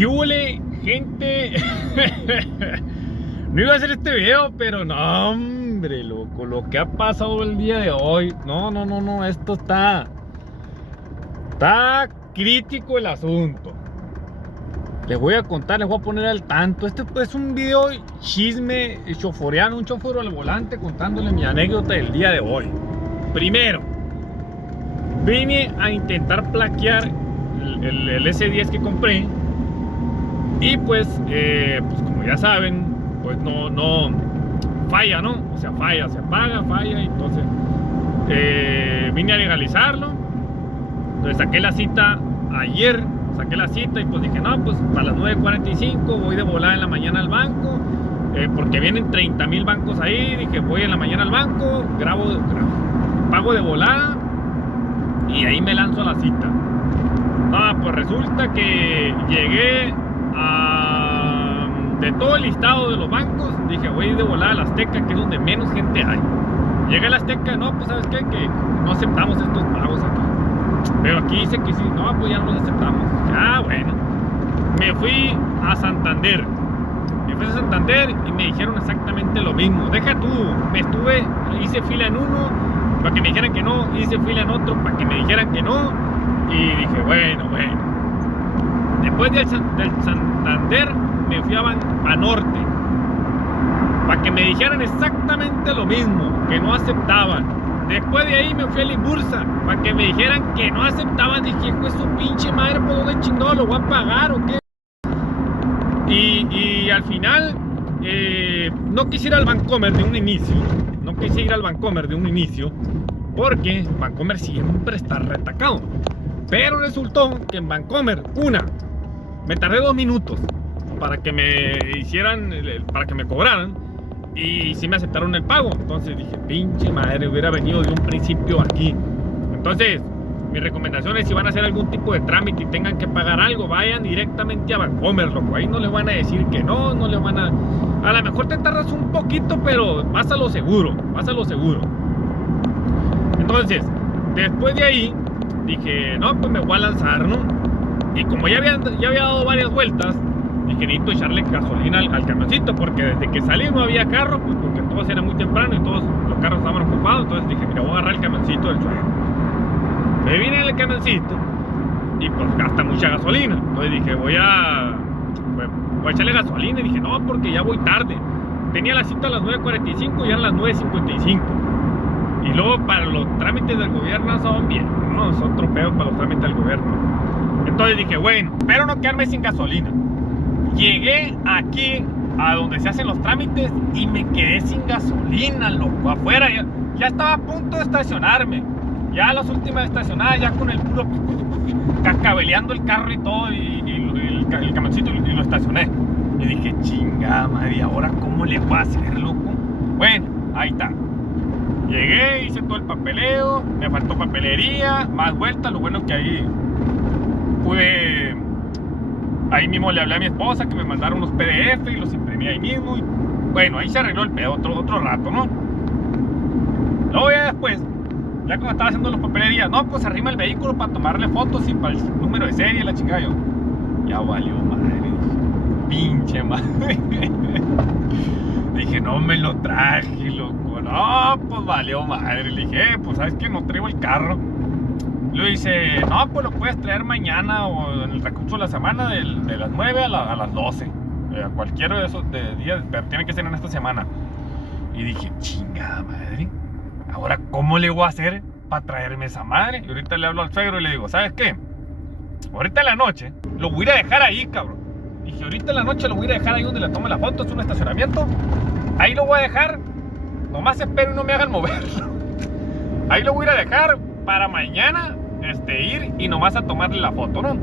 ¿Qué huele, gente? No iba a hacer este video, pero no, hombre, loco, lo que ha pasado el día de hoy. No, esto está crítico el asunto. Les voy a contar, les voy a poner al tanto. Este es un video chisme choforeano, un chofero al volante contándole mi anécdota del día de hoy. Primero, vine a intentar plaquear el S10 que compré. Y pues como ya saben, pues no falla, ¿no? O sea, falla, se apaga, falla. Entonces vine a legalizarlo. Entonces saqué la cita ayer. Saqué la cita y pues dije, no, pues para las 9:45 voy de volada en la mañana al banco, porque vienen 30,000 bancos ahí. Dije, voy en la mañana al banco, grabo, pago de volada y ahí me lanzo a la cita. Pues resulta que llegué de todo el listado de los bancos, dije, voy a ir de volada al Azteca, que es donde menos gente hay. Llegué al Azteca, no, pues ¿sabes qué? Que no aceptamos estos pagos aquí. Pero aquí dice que sí, no, pues ya no los aceptamos. Bueno. Me fui a Santander. Y me dijeron exactamente lo mismo. Deja tú, hice fila en uno para que me dijeran que no, hice fila en otro para que me dijeran que no. Y dije, bueno. Después del Santander me fui a Banorte para que me dijeran exactamente lo mismo, que no aceptaban. Después de ahí me fui a la Imbursa para que me dijeran que no aceptaban. Dije, pues su pinche madre, ¿por dónde chingado lo voy a pagar o qué? Y al final no quise ir al Bancomer de un inicio. Porque Bancomer siempre está retacado. Pero resultó que en Bancomer, me tardé 2 minutos para que me hicieran, para que me cobraran. Y sí me aceptaron el pago. Entonces dije, pinche madre, hubiera venido de un principio aquí. Entonces, mi recomendación es, si van a hacer algún tipo de trámite y tengan que pagar algo, vayan directamente a Bancomer, loco. Ahí no les van a decir que no les van a lo mejor te tardas un poquito, pero vas a lo seguro. Entonces, después de ahí, dije, no, pues me voy a lanzar, ¿no? Y como ya había dado varias vueltas, dije, necesito echarle gasolina al camioncito, porque desde que salí no había carro, pues porque todos era muy temprano y todos los carros estaban ocupados. Entonces dije, mira, voy a agarrar el camioncito del suelo. Me vine en el camioncito y pues gasta mucha gasolina. Entonces dije, voy a echarle gasolina. Y dije, no, porque ya voy tarde. Tenía la cita a las 9:45 y eran las 9:55. Y luego para los trámites del gobierno son bien, no son tropeos para los trámites del gobierno. Entonces dije, bueno, espero no quedarme sin gasolina. Llegué aquí a donde se hacen los trámites y me quedé sin gasolina, loco. Afuera ya estaba a punto de estacionarme. Ya las últimas estacionadas, ya con el puro cascabeleando el carro y todo, y el camioncito, y lo estacioné. Y dije, chingada madre, ¿y ahora cómo le voy a hacer, loco? Bueno, ahí está. Llegué, hice todo el papeleo, me faltó papelería, más vueltas. Lo bueno es que ahí mismo le hablé a mi esposa que me mandaron unos PDF y los imprimí ahí mismo. Y bueno, ahí se arregló el pedo otro rato, ¿no? Luego ya después, ya como estaba haciendo las papelerías, no, pues arrima el vehículo para tomarle fotos y para el número de serie, la chingada. Yo, ya valió madre, pinche madre. Dije, no me lo traje, loco. No, pues valió madre. Le dije, pues sabes que no traigo el carro. Lo dice, no, pues lo puedes traer mañana o en el transcurso de la semana de las 9 a las 12. A cualquiera de esos días, pero tiene que ser en esta semana. Y dije, chingada madre, ¿ahora cómo le voy a hacer para traerme esa madre? Y ahorita le hablo al suegro y le digo, ¿sabes qué? Ahorita en la noche lo voy a ir a dejar ahí, cabrón. Dije, ahorita en la noche lo voy a ir a dejar ahí donde le tome la foto, es un estacionamiento. Ahí lo voy a dejar, nomás espero y no me hagan moverlo. Ahí lo voy a ir a dejar para mañana ir y nomás a tomarle la foto, ¿no?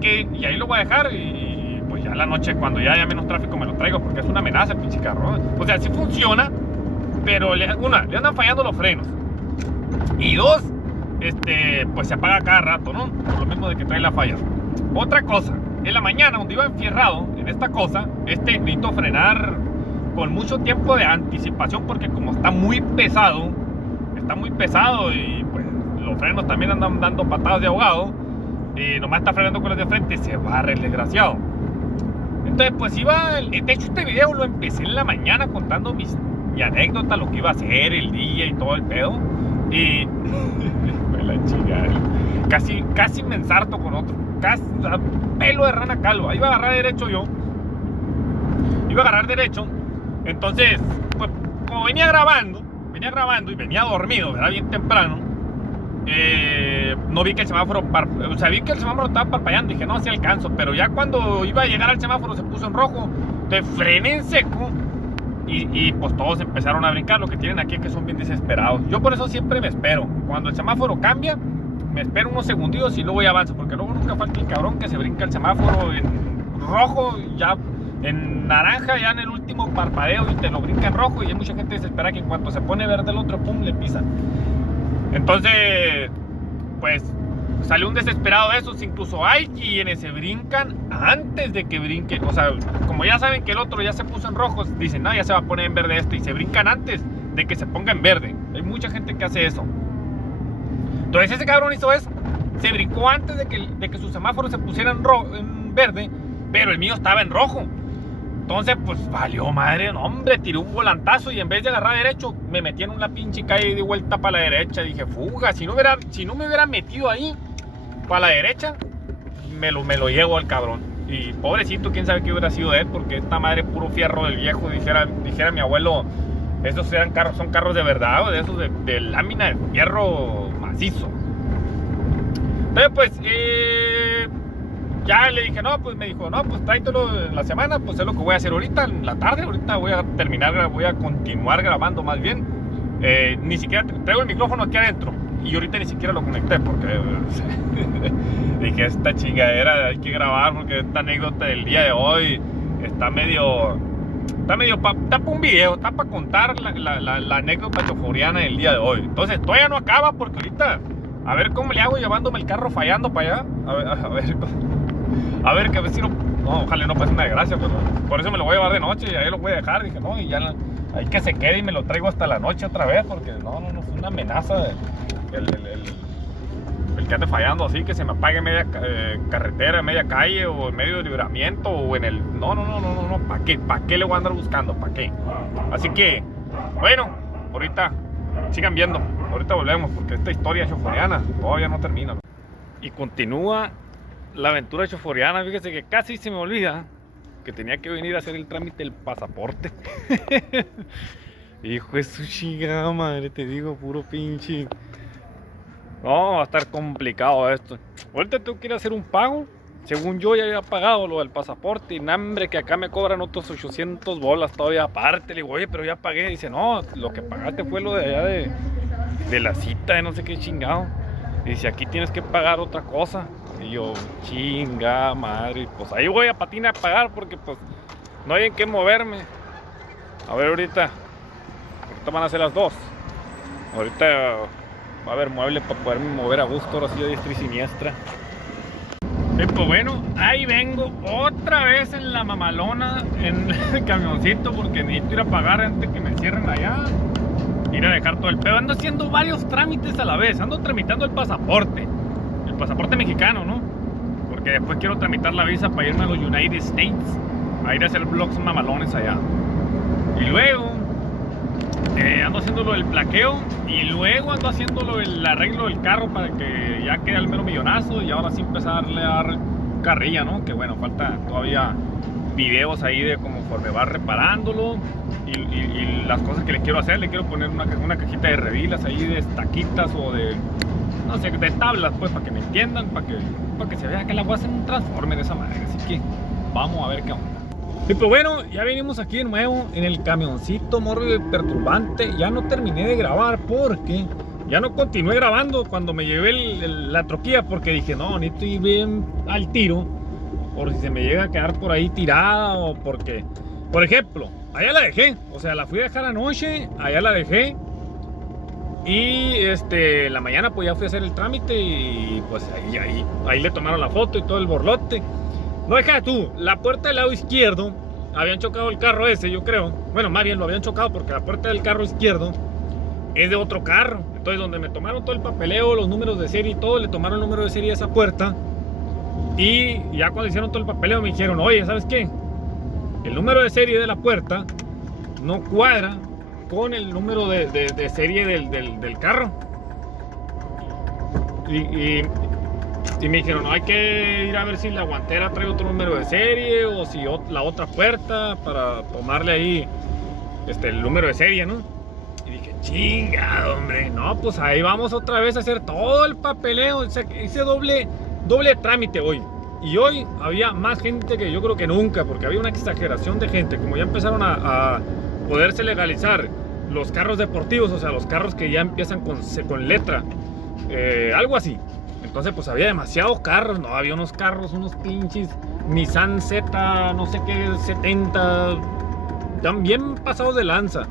Y ahí lo voy a dejar y pues ya la noche, cuando ya haya menos tráfico, me lo traigo, porque es una amenaza el pinche carro, ¿no? O sea, sí funciona, pero le andan fallando los frenos. Y dos, pues se apaga cada rato, ¿no? Por lo mismo de que trae la falla. Otra cosa, en la mañana, donde iba enfierrado en esta cosa, necesito frenar con mucho tiempo de anticipación, porque como está muy pesado y pues los frenos también andan dando patadas de ahogado. y nomás está frenando con los de frente, se barre el desgraciado. Entonces pues iba, de hecho este video lo empecé en la mañana contando mi anécdota, lo que iba a hacer el día y todo el pedo. Y fue la chingada. Casi me ensarto con otro, casi pelo de rana calva. Iba a agarrar derecho yo. Entonces, pues como venía grabando y venía dormido, era bien temprano. No vi que el semáforo, o sea, vi que el semáforo estaba parpadeando. Dije, no, sí alcanzo. Pero ya cuando iba a llegar al semáforo se puso en rojo. Entonces frené en seco. Y pues todos empezaron a brincar. Lo que tienen aquí es que son bien desesperados. Yo por eso siempre me espero. Cuando el semáforo cambia, me espero unos segunditos y luego ya avanzo. Porque luego nunca falta el cabrón que se brinca el semáforo en rojo, ya en naranja, ya en el último parpadeo, y te lo brinca en rojo. Y hay mucha gente desesperada que en cuanto se pone verde el otro, pum, le pisan. Entonces, pues salió un desesperado de esos. Incluso hay quienes se brincan antes de que brinquen. O sea, como ya saben que el otro ya se puso en rojo, dicen, no, ya se va a poner en verde y se brincan antes de que se ponga en verde. Hay mucha gente que hace eso. Entonces ese cabrón hizo eso. Se brincó antes de que su semáforo se pusiera en verde, pero el mío estaba en rojo. Entonces, pues valió madre, no, hombre, tiré un volantazo y en vez de agarrar derecho, me metí en una pinche calle de vuelta para la derecha. Dije, fuga, si no me hubiera metido ahí para la derecha, me lo llevo al cabrón. Y pobrecito, quién sabe qué hubiera sido de él, porque esta madre puro fierro del viejo, dijera mi abuelo, esos son carros de verdad, de esos de lámina de fierro macizo. Entonces, pues, ya le dije, no, pues me dijo, no, pues tráetelo en la semana, pues es lo que voy a hacer ahorita, en la tarde. Ahorita voy a continuar grabando más bien. Ni siquiera traigo el micrófono aquí adentro y ahorita ni siquiera lo conecté porque dije, esta chingadera hay que grabar porque esta anécdota del día de hoy está para un video, está para contar la anécdota choforiana del día de hoy. Entonces todavía no acaba porque ahorita a ver cómo le hago llevándome el carro fallando para allá, a ver que si no, ojalá no pase una desgracia, pero por eso me lo voy a llevar de noche y ahí lo voy a dejar. Dije, no, y ya hay que se quede y me lo traigo hasta la noche otra vez, porque no, es una amenaza el que ande fallando así, que se me apague media carretera, media calle o en medio de libramiento o en el... No, ¿para qué le voy a andar buscando? ¿Para qué? Así que, bueno, ahorita sigan viendo, ahorita volvemos porque esta historia choforiana todavía no termina. Y continúa la aventura choforiana. Fíjese que casi se me olvida que tenía que venir a hacer el trámite del pasaporte. Hijo de su chingada madre, te digo, puro pinche. No, va a estar complicado esto. Ahorita tengo que ir a hacer un pago. Según yo ya había pagado lo del pasaporte. Y hambre, que acá me cobran otros 800 bolas todavía aparte. Le digo, oye, pero ya pagué. Dice, no, lo que pagaste fue lo de allá de la cita de no sé qué chingado. Dice, aquí tienes que pagar otra cosa. Y yo, chinga madre, pues ahí voy a patina a pagar porque pues no hay en qué moverme. A ver, ahorita van a ser las 2. Ahorita va a haber muebles para poderme mover a gusto, ahora sí a diestra y siniestra. Y pues bueno, ahí vengo otra vez en la mamalona, en el camioncito, porque necesito ir a pagar antes que me cierren allá. Ir a dejar todo el pedo. Ando haciendo varios trámites a la vez. Ando tramitando el pasaporte mexicano, ¿no? Porque después quiero tramitar la visa para irme a los United States, a ir a hacer vlogs mamalones allá. Y luego ando haciendo lo del plaqueo. Y luego ando haciendo el arreglo del carro para que ya quede al mero millonazo. Y ahora sí empezar a dar carrilla, ¿no? Que bueno, falta todavía videos ahí de conforme va reparándolo y las cosas que le quiero hacer. Le quiero poner una cajita de revilas ahí, de estaquitas o de, no sé, de tablas, pues, para que me entiendan, para que se vea que la voy a hacer un transformer de esa manera. Así que vamos a ver qué onda. Y pues bueno, ya venimos aquí de nuevo en el camioncito mórbido y perturbante. Ya no terminé de grabar porque ya no continué grabando cuando me llevé la troquilla, porque dije, no, necesito ir bien al tiro por si se me llega a quedar por ahí tirada, o porque, por ejemplo, allá la dejé, o sea, la fui a dejar anoche, allá la dejé. Y la mañana pues ya fui a hacer el trámite y pues ahí le tomaron la foto y todo el borlote. No, deja tú, la puerta del lado izquierdo, habían chocado el carro ese, yo creo. Bueno, más bien lo habían chocado porque la puerta del carro izquierdo es de otro carro. Entonces donde me tomaron todo el papeleo, los números de serie y todo, le tomaron el número de serie a esa puerta Y ya cuando hicieron todo el papeleo me dijeron, oye, ¿sabes qué? El número de serie de la puerta no cuadra con el número de serie del carro. Y me dijeron, no, hay que ir a ver si la guantera trae otro número de serie o si la otra puerta para tomarle ahí el número de serie, ¿no? Y dije, chingado, hombre. No, pues ahí vamos otra vez a hacer todo el papeleo. O sea, hice doble trámite hoy. Y hoy había más gente que yo creo que nunca, porque había una exageración de gente. Como ya empezaron a poderse legalizar los carros deportivos, o sea, los carros que ya empiezan con letra, algo así. Entonces pues había demasiados carros, no, había unos carros, unos pinches Nissan Z, no sé qué, 70, bien pasados de lanza.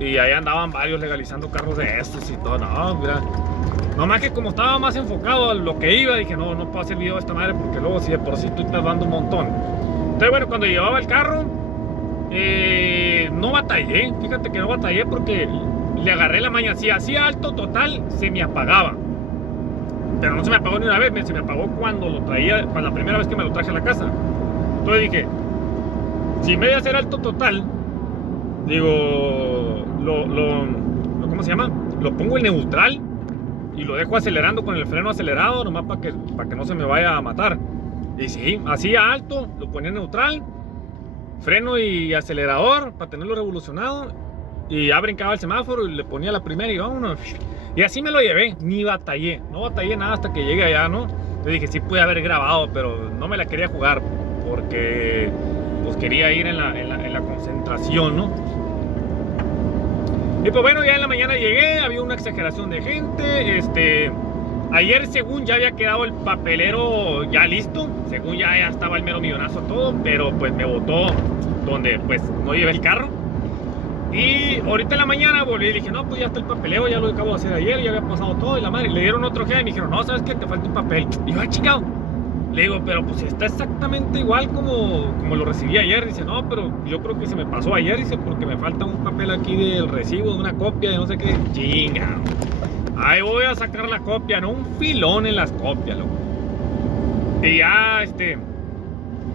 Y ahí andaban varios legalizando carros de estos y todo, no, mira. Nomás que como estaba más enfocado a lo que iba, dije, no puedo hacer video de esta madre porque luego si de por sí estoy tardando un montón. Entonces bueno, cuando llevaba el carro, no batallé, fíjate que no batallé porque le agarré la maña. Si hacía alto total, se me apagaba. Pero no se me apagó ni una vez, se me apagó cuando lo traía, para la primera vez que me lo traje a la casa. Entonces dije, si en vez de hacer alto total, digo, ¿cómo se llama? Lo pongo en neutral y lo dejo acelerando con el freno acelerado, nomás para que no se me vaya a matar. Y sí, hacía alto, lo ponía en neutral, freno y acelerador para tenerlo revolucionado, y ya brincaba el semáforo y le ponía la primera y vámonos. Y así me lo llevé, ni batallé, no batallé nada hasta que llegué allá, ¿no? Yo dije, sí pude haber grabado, pero no me la quería jugar porque pues quería ir en la concentración, ¿no? Y pues bueno, ya en la mañana llegué, había una exageración de gente, ayer según ya había quedado el papelero ya listo, según ya estaba el mero millonazo todo, pero pues me botó donde pues no llevé el carro. Y ahorita en la mañana volví y dije, no, pues ya está el papeleo, ya lo acabo de hacer ayer, ya había pasado todo y la madre. Le dieron otro jefe y me dijeron, no, ¿sabes qué? Te falta un papel. Y yo, chingado. Le digo, pero pues está exactamente igual como lo recibí ayer. Dice, no, pero yo creo que se me pasó ayer, dice, porque me falta un papel aquí del recibo, de una copia de no sé qué. Chingado. Ahí voy a sacar la copia, no, un filón en las copias, loco. Y ya,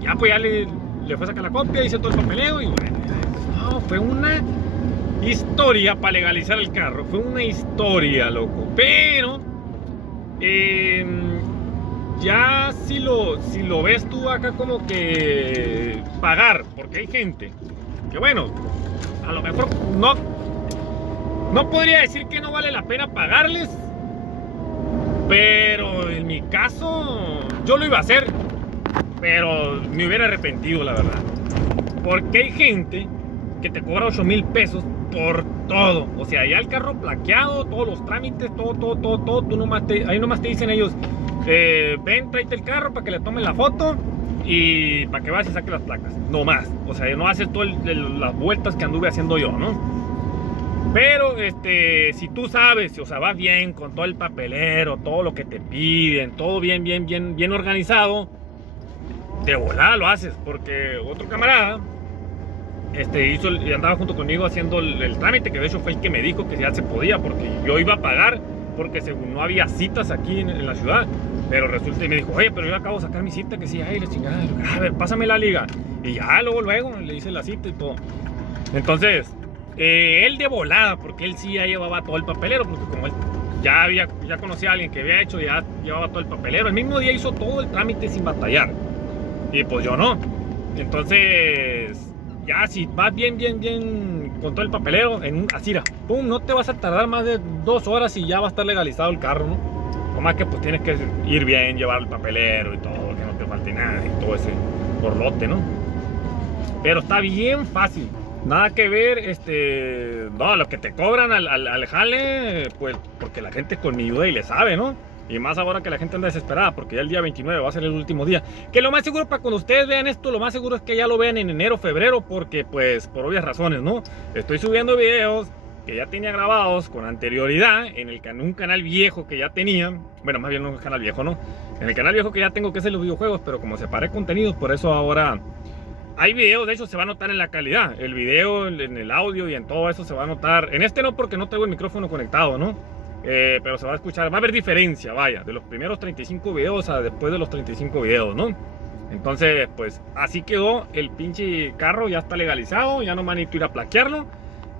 ya pues ya le fue a sacar la copia, hice todo el papeleo y bueno, no, fue una historia para legalizar el carro, fue una historia, loco. Pero ya si lo ves tú acá como que pagar, porque hay gente que bueno, a lo mejor no podría decir que no vale la pena pagarles, pero en mi caso yo lo iba a hacer, pero me hubiera arrepentido, la verdad, porque hay gente que te cobra 8,000 pesos por todo. O sea, ya el carro plaqueado, todos los trámites, todo. Tú ahí nomás te dicen ellos, ven, tráete el carro para que le tomen la foto y para que vayas y saques las placas. No más. O sea, no haces todas las vueltas que anduve haciendo yo, ¿no? Pero, si tú sabes, o sea, vas bien con todo el papelero, todo lo que te piden, todo bien organizado, de volada lo haces. Porque otro camarada y andaba junto conmigo haciendo el trámite, que de hecho fue el que me dijo que ya se podía, porque yo iba a pagar, porque según no había citas aquí en la ciudad, pero resulta y me dijo, oye, pero yo acabo de sacar mi cita, que sí, ay, la chingada, a ver, pásame la liga, y ya luego le hice la cita y todo. Entonces, él de volada, porque él sí ya llevaba todo el papelero, porque como él ya conocía a alguien que había hecho, ya llevaba todo el papelero, el mismo día hizo todo el trámite sin batallar, y pues yo no. Entonces, ya si vas bien con todo el papelero, así, pum, no te vas a tardar más de 2 horas y ya va a estar legalizado el carro, ¿no? Nomás que pues tienes que ir bien, llevar el papelero y todo, que no te falte nada y todo ese borlote, ¿no? Pero está bien fácil, nada que ver, no, lo que te cobran al jale, pues porque la gente con mi ayuda y le sabe, ¿no? Y más ahora que la gente anda desesperada, porque ya el día 29 va a ser el último día. Que lo más seguro, para cuando ustedes vean esto, lo más seguro es que ya lo vean en enero, febrero, porque pues por obvias razones, ¿no? Estoy subiendo videos que ya tenía grabados con anterioridad en un canal viejo que ya tenía. Bueno, más bien no es un canal viejo, ¿no? En el canal viejo que ya tengo, que es en los videojuegos, pero como separé contenidos, por eso ahora hay videos. De hecho se va a notar en la calidad, el video, en el audio y en todo eso se va a notar. En no, porque no tengo el micrófono conectado, ¿no? pero se va a escuchar, va a haber diferencia, vaya, de los primeros 35 videos a después de los 35 videos, ¿no? Entonces, pues así quedó el pinche carro, ya está legalizado, ya no me necesito ir a plaquearlo,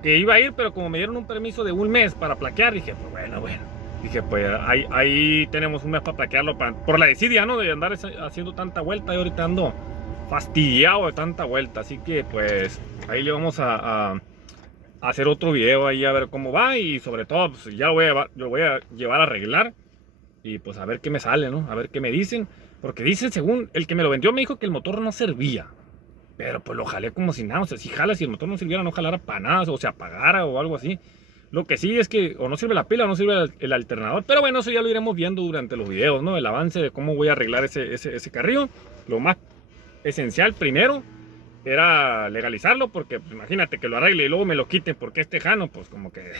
que iba a ir, pero como me dieron un permiso de un mes para plaquear, dije, pues bueno, dije, pues ahí tenemos un mes para plaquearlo, por la desidia, ¿no? De andar haciendo tanta vuelta, y ahorita ando fastidiado de tanta vuelta, así que pues ahí le vamos a hacer otro video ahí a ver cómo va, y sobre todo pues ya lo voy a llevar a arreglar y pues a ver qué me sale, ¿no? A ver qué me dicen, porque dicen, según el que me lo vendió me dijo que el motor no servía, pero pues lo jalé como si nada, o sea, si jala, si el motor no sirviera, no jalara para nada, o se apagara o algo así. Lo que sí es que o no sirve la pila o no sirve el alternador, pero bueno, eso ya lo iremos viendo durante los videos, ¿no? El avance de cómo voy a arreglar ese carrillo. Lo más esencial primero era legalizarlo, porque pues, imagínate que lo arregle y luego me lo quiten porque es tejano, pues como que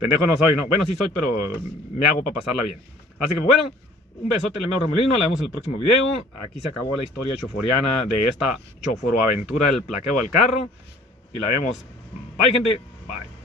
pendejo no soy, ¿no? Bueno, sí soy, pero me hago para pasarla bien. Así que bueno, un besote, le meo Remolino, la vemos en el próximo video. Aquí se acabó la historia choforiana de esta choforoaventura del plaqueo del carro, y la vemos. Bye, gente, bye.